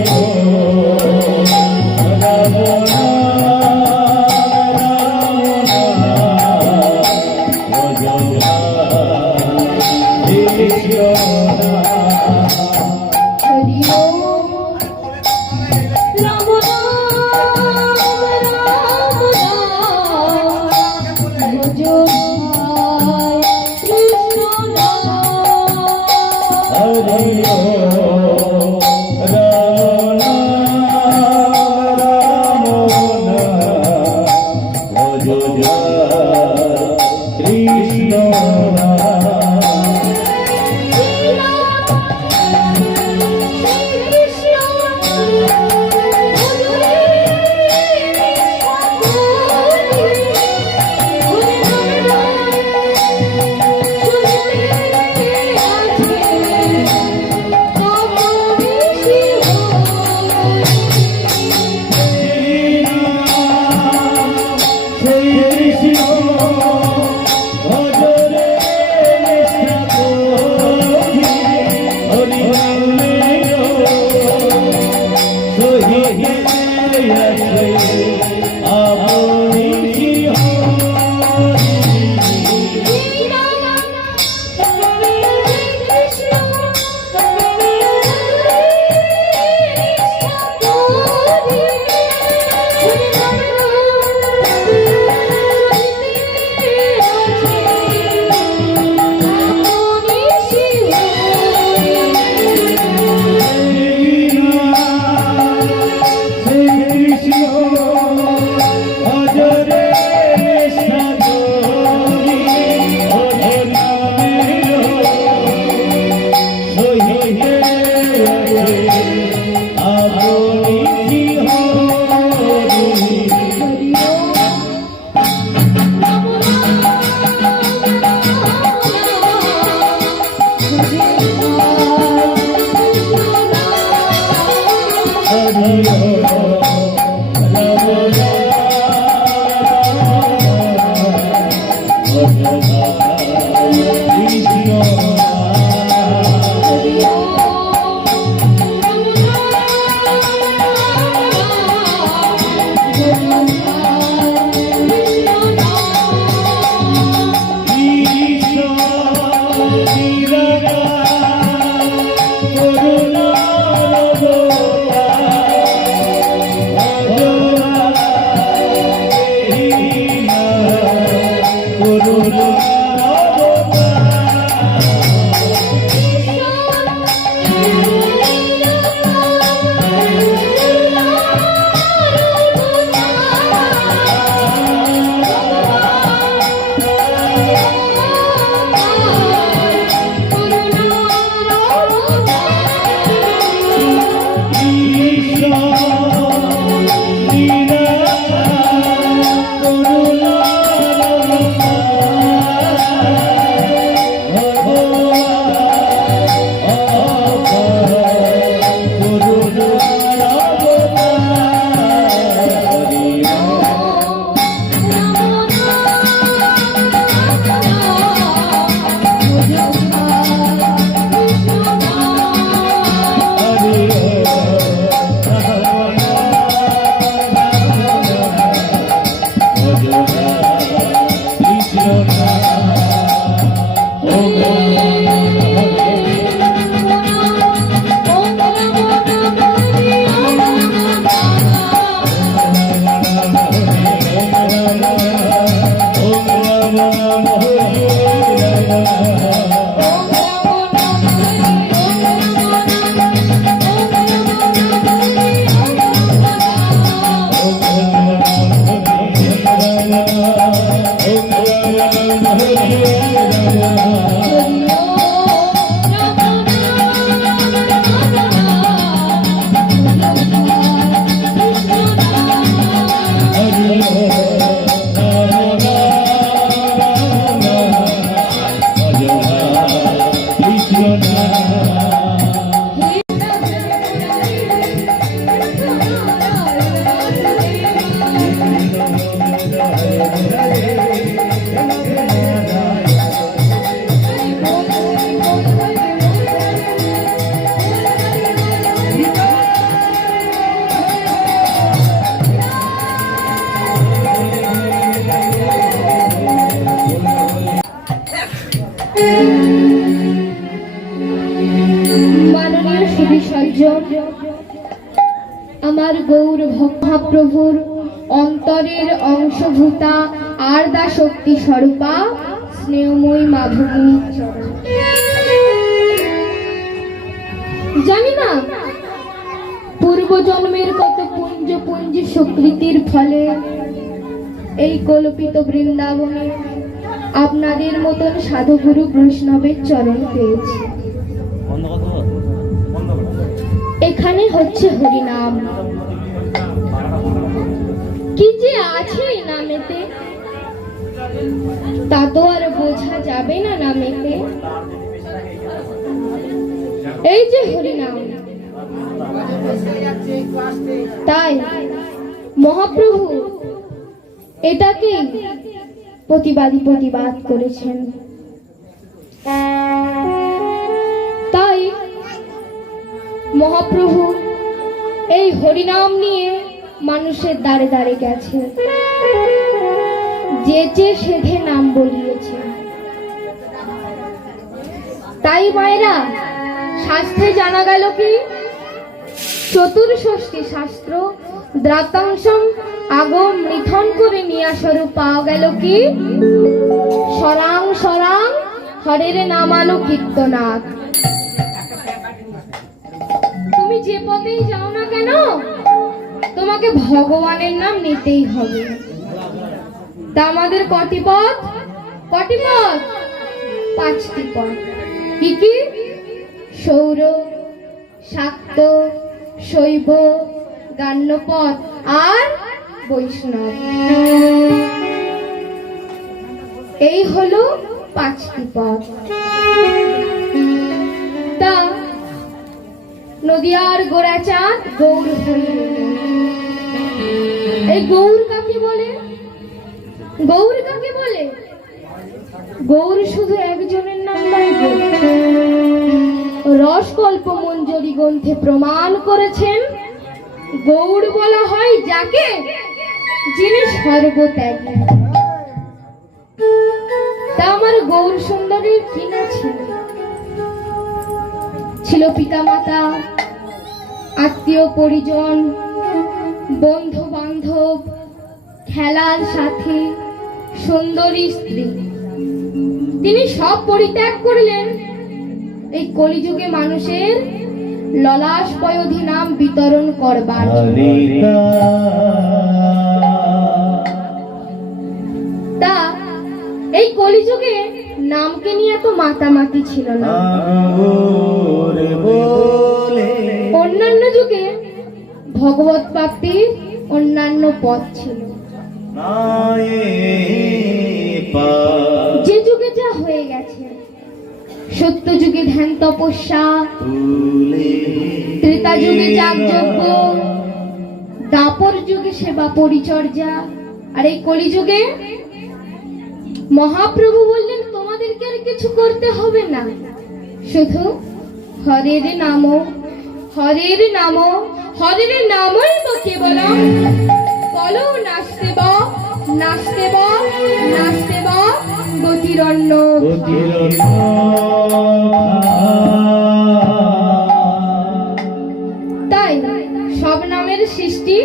Hare আমার গৌর মহাপ্রভুর অন্তরের অংশভূতা আর্দা শক্তি স্বরূপা স্নেহময়ী মাধবী। জানি না পূর্বজন্মের কত পুঞ্জ পুঞ্জ সুকৃতির ফলে এই কল্পিত বৃন্দাবনে আপনাদের মতন সাধুগুরু বৈষ্ণবের চরণ পেয়েছি। এখানে হচ্ছে হরিনাম। কি যে আছে এই নামেতে তা তো আর বোঝা যাবে না নামেতে। এই যে হরিনাম, তাই মহাপ্রভু এটাকে প্রতিবাদ করেছেন। তাই মহাপ্রভু এই হরিনাম নিয়ে মানুষের দ্বারে দ্বারে গেছে, যে সেধে নাম বলিয়েছে। তাই মায়েরা শাস্ত্রে জানা গেল কি চতুর্ষষ্ঠী শাস্ত্র দ্রাতাংশম আগম নিথন করে নিয়া স্বরূপ পাওয়া গেল কি সরাং সরাং হরের নামানু কীর্তনাথ। তুমি যে পথেই যাও না কেন তোমাকে ভগবানের নাম নিতেই হবে। তা আমাদের কটি পথ? পাঁচটি পথ। কি কি? সৌর, শাক্ত, শৈব, গান্যপথ আর বৈষ্ণব। এই হলো পাঁচটি পথ। তা নদিয়ার গোড়াচাঁদ গৌর হরি। এই গৌর কাকে বলে? গৌর শুধু একজনের নাম নয়। রসকল্প মঞ্জরি গ্রন্থে প্রমাণ করেছেন গৌর বলা হয় যাকে যিনি সর্বত্যাগী। তা আমার গৌর সুন্দরীর কি না ছিল পিতা মাতা, আত্মীয় পরিজন, বন্ধু বান্ধব, খেলার সাথী, সুন্দরী স্ত্রী। তিনি সব পরিত্যাগ করলেন এই কলিযুগে মানুষের ললাশপয়োধি নাম বিতরণ করবার। তা এই কলিযুগে নামকে নিয়ে এত মাতামাতি ছিল না। অন্যান্য যুগে ভগবত প্রাপ্তির অন্যান্য পথ ছিল। যে যুগে যা হয়ে গেছে, সত্য যুগে ধ্যান তপস্যা, ত্রেতা যুগে যাগযজ্ঞ, দ্বাপর যুগে সেবা পরিচর্যা, আর এই কলিযুগে মহাপ্রভু বললেন তোমাদেরকে আর কিছু করতে হবে না, শুধু হরের নাম, হরের নাম, হরের নামই তো কেবলম বলো নাচতে বা নাচতে বা নাচতে বা গতিরণ্য। তাই সব নামের সৃষ্টি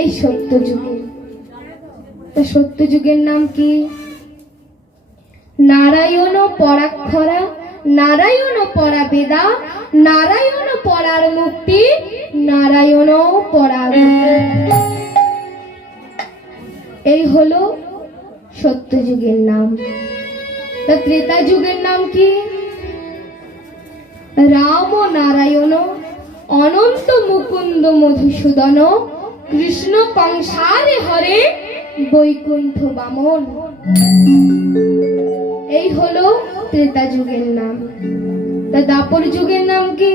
এই সত্য যুগে। তো সত্য যুগের নাম কি? নারায়ণ পরাক্ষরা, নারায়ণ পরা বেদা, নারায়ণ পরার মুক্তি, নারায়ণ পরার। এই হলো সত্য যুগের নাম। তা ত্রেতা যুগের নাম কি? রাম নারায়ণ, অনন্ত মুকুন্দ মধুসূদন, কৃষ্ণ কংসারে হরে, বৈকুণ্ঠ বামন। এই হলো ত্রেতা যুগের নাম। তা দ্বাপর যুগের নাম কি?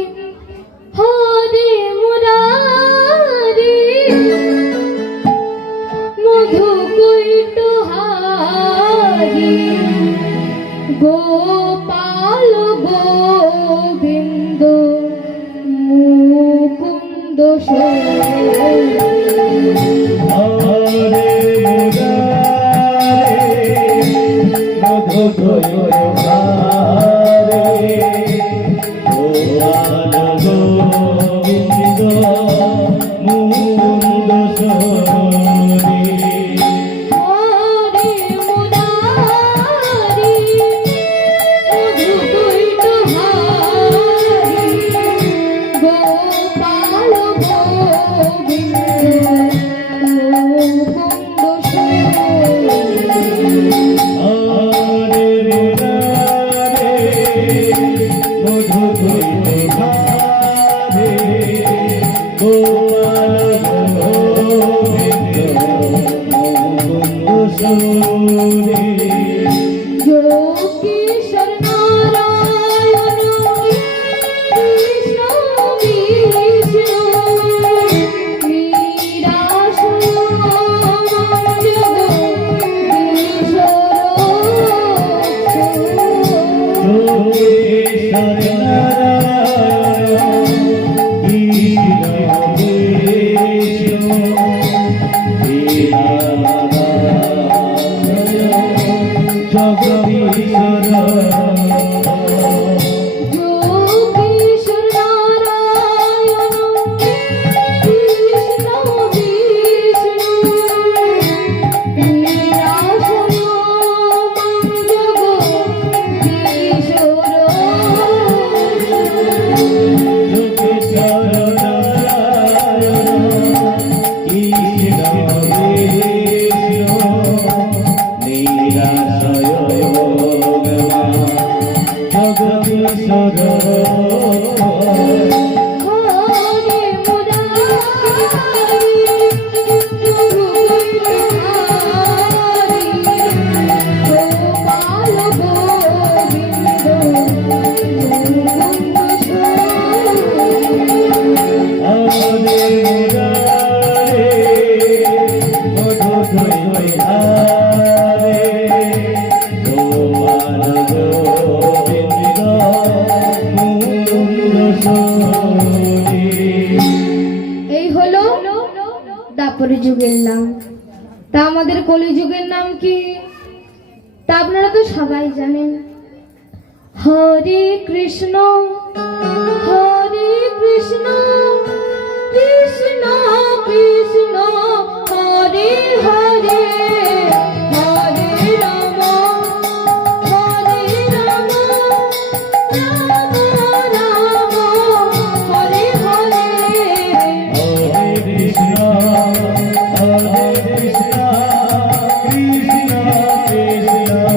হরে মুরারি মধু কৈটহারি, গোপাল গোবিন্দ মুকুন্দ গোবিন্দ দাপর যুগের নাম। তা আমাদের কলিযুগের নাম কি তা আপনারা তো সবাই জানেন। হরে Krishna Krishna Krishna Hare Hare Hare Ram Ram Ram Hare Hare Hare Krishna, Hare Krishna, Krishna Krishna,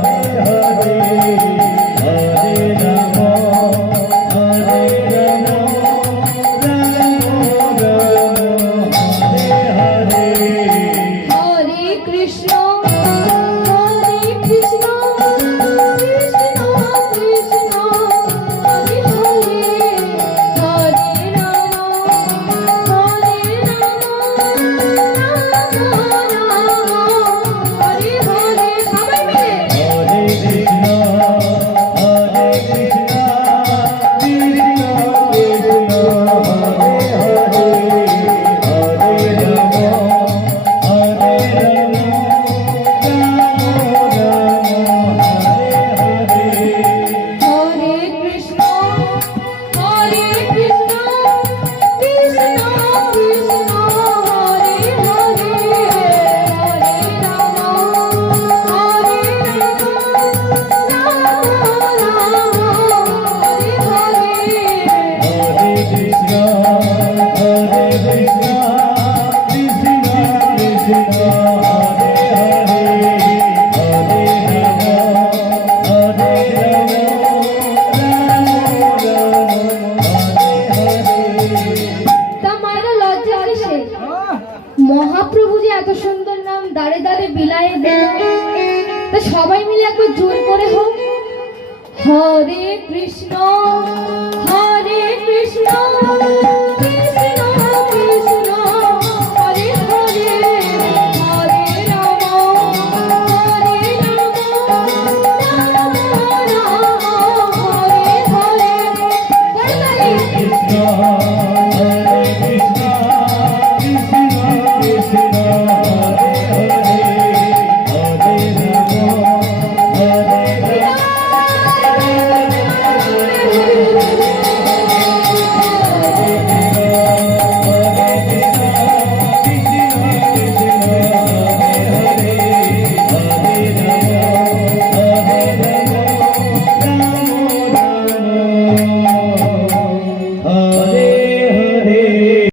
Hare Hare, Hare Rama, Hare Rama, Rama Rama, Hare Hare. হরে কৃষ্ণ কৃষ্ণ কৃষ্ণ হরে হরে হরে রাম হরে হরে সবাই মিলে Hare Krishna, Hare Krishna, Krishna Krishna, Hare Hare, Hare Rama, Hare Rama, Rama Rama, Hare Hare. হরে Krishna Krishna Krishna Hare Hare Hare Ram Hare Hare Hare Krishna, Hare Krishna, Krishna Krishna, Hare Hare, Hare Rama, Hare Rama, Rama Rama, Hare Hare. তা মায়েরা লজ্জা কিসে? মহাপ্রভু যে এত সুন্দর নাম দাঁড়ে দাঁড়ে বিলায়ে দিল, তা সবাই মিলে একবার জোর করে হোক। হরে কৃষ্ণ কৃষ্ণ